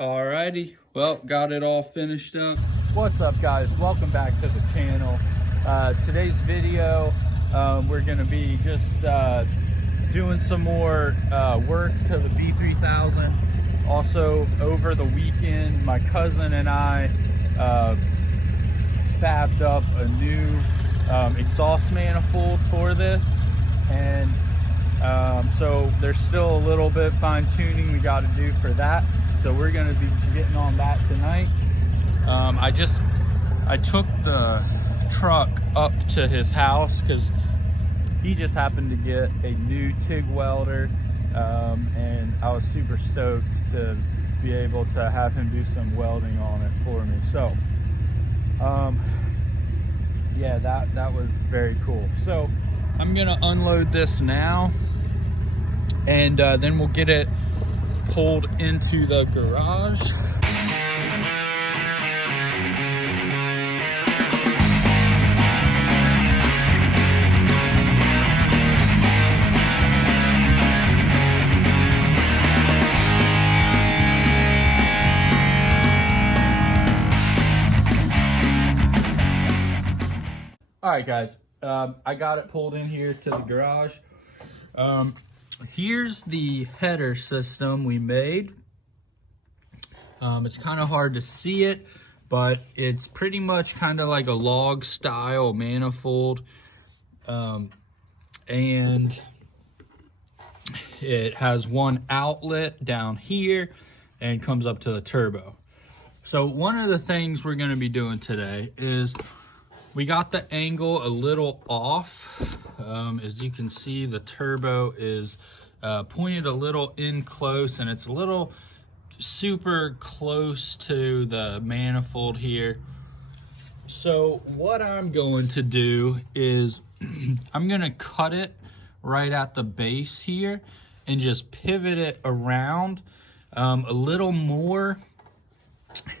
Alrighty, well, got it all finished up. What's up, guys? Welcome back to the channel. Today's video, we're gonna be just doing some more work to the B3000. Also, over the weekend, my cousin and I fabbed up a new exhaust manifold for this, and so there's still a little bit fine tuning we got to do for that. So we're going to be getting on that tonight. I took the truck up to his house because he just happened to get a new TIG welder, and I was super stoked to be able to have him do some welding on it for me. So yeah, that was very cool. So I'm gonna unload this now, and then we'll get it pulled into the garage. All right, guys, I got it pulled in here to the garage. Here's the header system we made. It's kind of hard to see it, but it's pretty much kind of like a log style manifold. And it has one outlet down here and comes up to the turbo. So one of the things we're going to be doing today is we got the angle a little off. As you can see, the turbo is pointed a little in close, and it's a little super close to the manifold here. So what I'm going to do is I'm going to cut it right at the base here and just pivot it around a little more,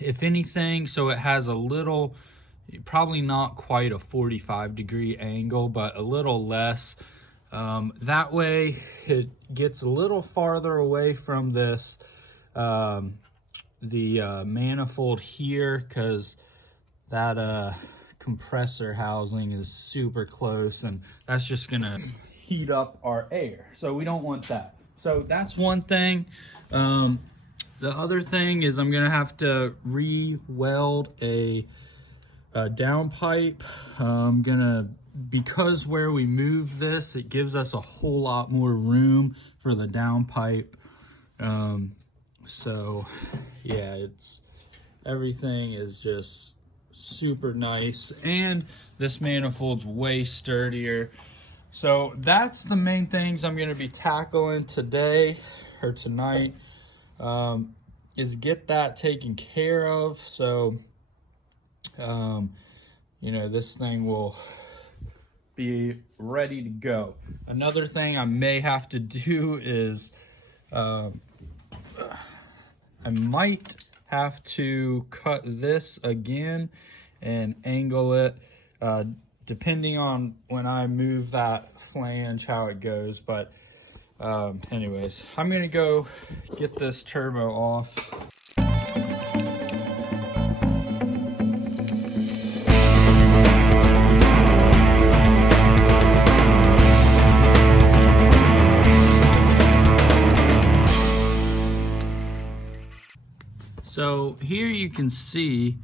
if anything, so it has a little, probably not quite a 45-degree angle, but a little less. That way it gets a little farther away from this, the manifold here, because that compressor housing is super close, and that's just gonna heat up our air. So we don't want that. So that's one thing. The other thing is I'm gonna have to re-weld a downpipe. I'm gonna, because where we move this, it gives us a whole lot more room for the downpipe. So yeah, everything is just super nice, and this manifold's way sturdier. So that's the main things I'm gonna be tackling today or tonight, is get that taken care of. So you know, this thing will be ready to go. Another thing I may have to do is I might have to cut this again and angle it, depending on when I move that flange, how it goes. But anyways, I'm gonna go get this turbo off. So here you can see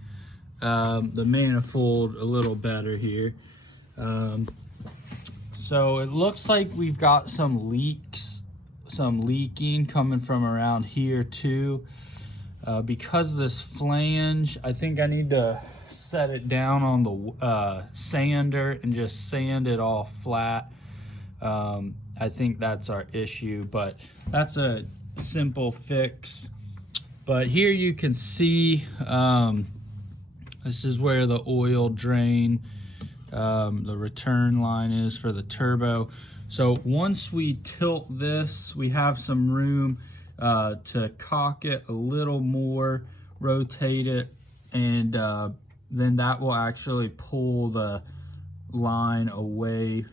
the manifold a little better here. So it looks like we've got some leaking coming from around here too. Because of this flange, I think I need to set it down on the sander and just sand it all flat. I think that's our issue, but that's a simple fix. But here you can see, this is where the oil drain, the return line is for the turbo. So once we tilt this, we have some room to cock it a little more, rotate it, and then that will actually pull the line away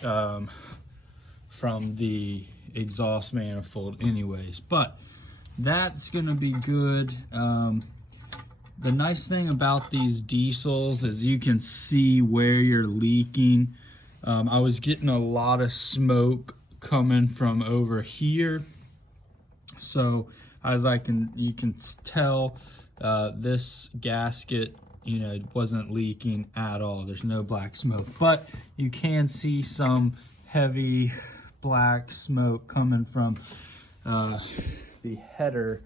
from the exhaust manifold anyways. But that's gonna be good. The nice thing about these diesels is you can see where you're leaking. I was getting a lot of smoke coming from over here. So as you can tell, this gasket, you know, wasn't leaking at all. There's no black smoke, but you can see some heavy black smoke coming from the header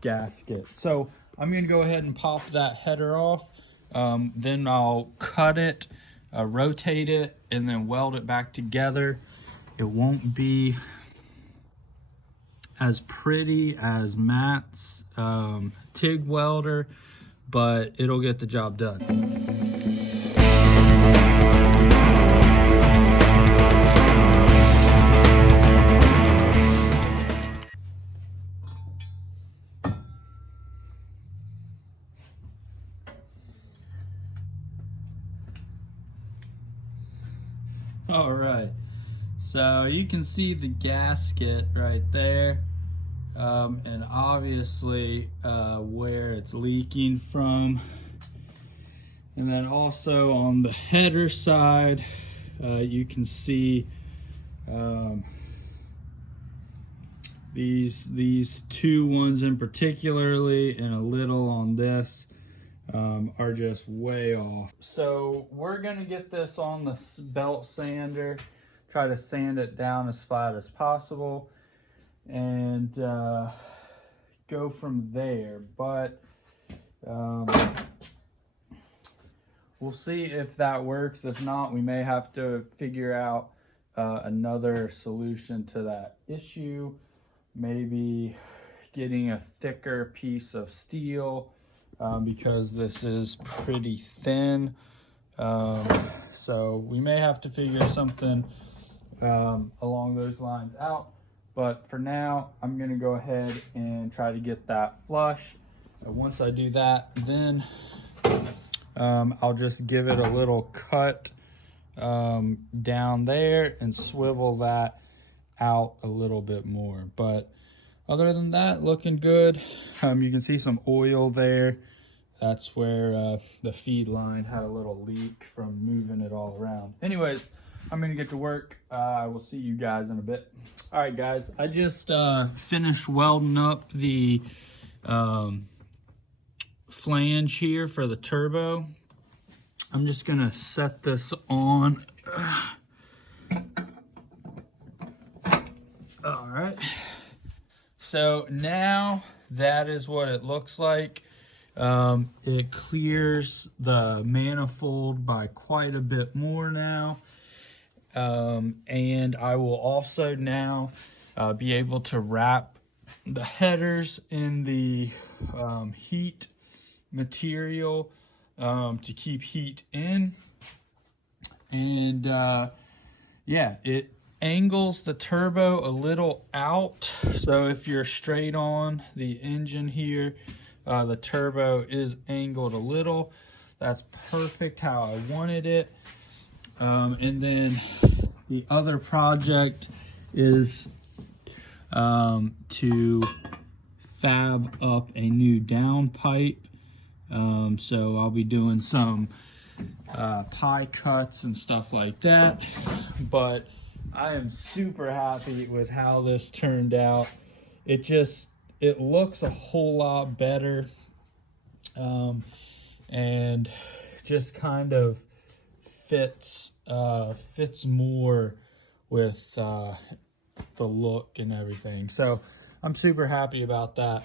gasket. So I'm gonna go ahead and pop that header off. Then I'll cut it, rotate it, and then weld it back together. It won't be as pretty as Matt's TIG welder, but it'll get the job done. All right, so you can see the gasket right there, and obviously where it's leaking from. And then also on the header side, you can see these two ones in particularly, and a little on this, are just way off. So we're gonna get this on the belt sander, try to sand it down as flat as possible, and go from there. But we'll see if that works. If not, we may have to figure out another solution to that issue. Maybe getting a thicker piece of steel, because this is pretty thin. So we may have to figure something along those lines out. But for now, I'm gonna go ahead and try to get that flush. Once I do that, then I'll just give it a little cut down there and swivel that out a little bit more. But other than that, looking good. You can see some oil there. That's where the feed line had a little leak from moving it all around. Anyways, I'm gonna get to work. I will see you guys in a bit. All right, guys, I just finished welding up the flange here for the turbo. I'm just gonna set this on. All right. So now that is what it looks like. It clears the manifold by quite a bit more now. And I will also now be able to wrap the headers in the heat material to keep heat in. And yeah, it angles the turbo a little out. So if you're straight on the engine here, the turbo is angled a little. That's perfect how I wanted it. And then the other project is to fab up a new downpipe. So I'll be doing some pie cuts and stuff like that. But I am super happy with how this turned out. It looks a whole lot better, and just kind of fits more with the look and everything. So I'm super happy about that.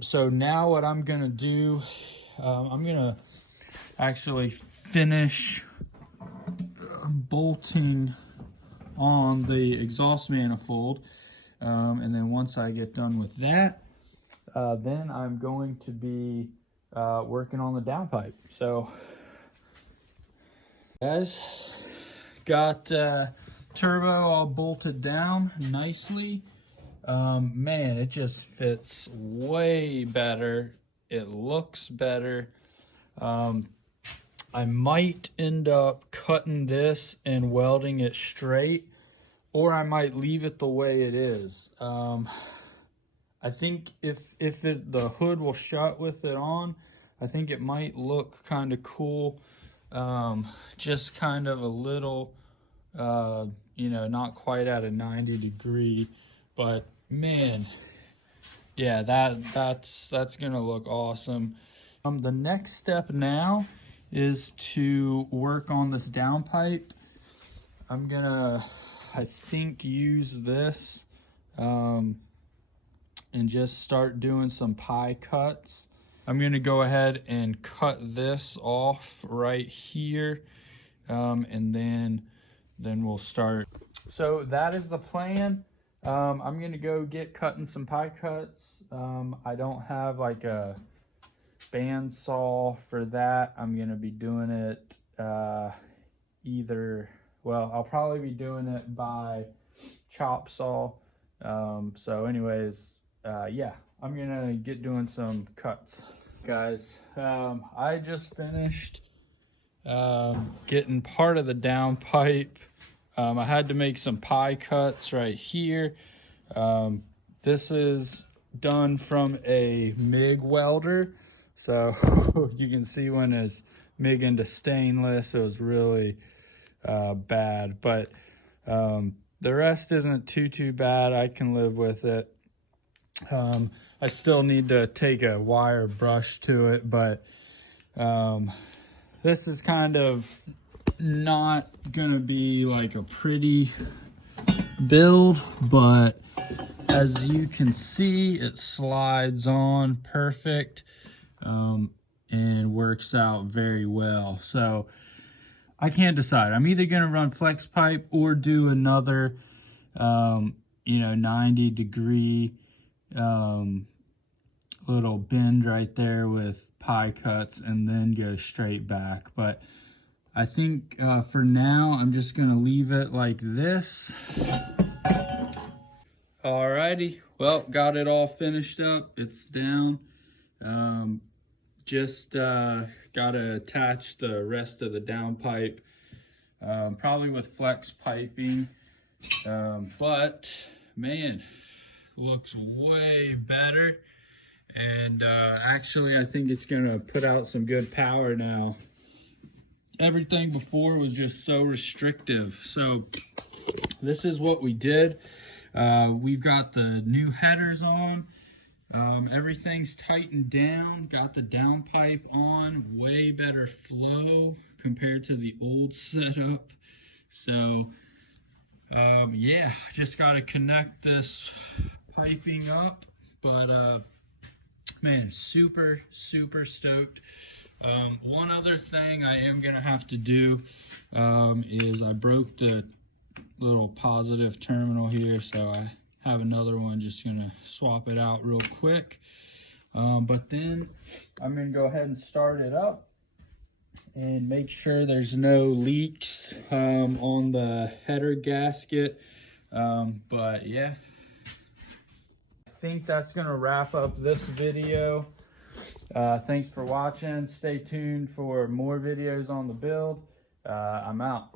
So now what I'm gonna do, I'm gonna actually finish bolting on the exhaust manifold, and then once I get done with that, then I'm going to be working on the downpipe. So guys, got turbo all bolted down nicely. Man, it just fits way better. It looks better. I might end up cutting this and welding it straight, or I might leave it the way it is. I think if the hood will shut with it on, I think it might look kind of cool. Just kind of a little, you know, not quite at a 90-degree, but man, yeah, that's gonna look awesome. The next step now is to work on this downpipe. I'm gonna, I think, use this and just start doing some pie cuts. I'm gonna go ahead and cut this off right here, and then we'll start. So that is the plan. I'm gonna go get cutting some pie cuts. I don't have like a band saw for that. I'm gonna be doing it I'll probably be doing it by chop saw. So anyways, yeah, I'm gonna get doing some cuts. Guys, I just finished getting part of the downpipe. I had to make some pie cuts right here. This is done from a MIG welder. So you can see when it's MIG into stainless, it was really bad. But the rest isn't too bad. I can live with it. I still need to take a wire brush to it, but this is kind of not gonna be like a pretty build, but as you can see, it slides on perfect and works out very well. So I can't decide. I'm either gonna run flex pipe or do another 90-degree little bend right there with pie cuts and then go straight back. But I think for now, I'm just gonna leave it like this. Alrighty, well, got it all finished up. It's down. Just gotta attach the rest of the downpipe, probably with flex piping. But man, looks way better. And actually, I think it's gonna put out some good power now. Everything before was just so restrictive. So this is what we did. We've got the new headers on. Everything's tightened down. Got the downpipe on. Way better flow compared to the old setup. So yeah, just got to connect this piping up. But man, super stoked. One other thing I am gonna have to do is I broke the little positive terminal here, so I have another one. Just gonna swap it out real quick. But then I'm gonna go ahead and start it up and make sure there's no leaks on the header gasket. But yeah, I think that's gonna wrap up this video. Thanks for watching. Stay tuned for more videos on the build. I'm out.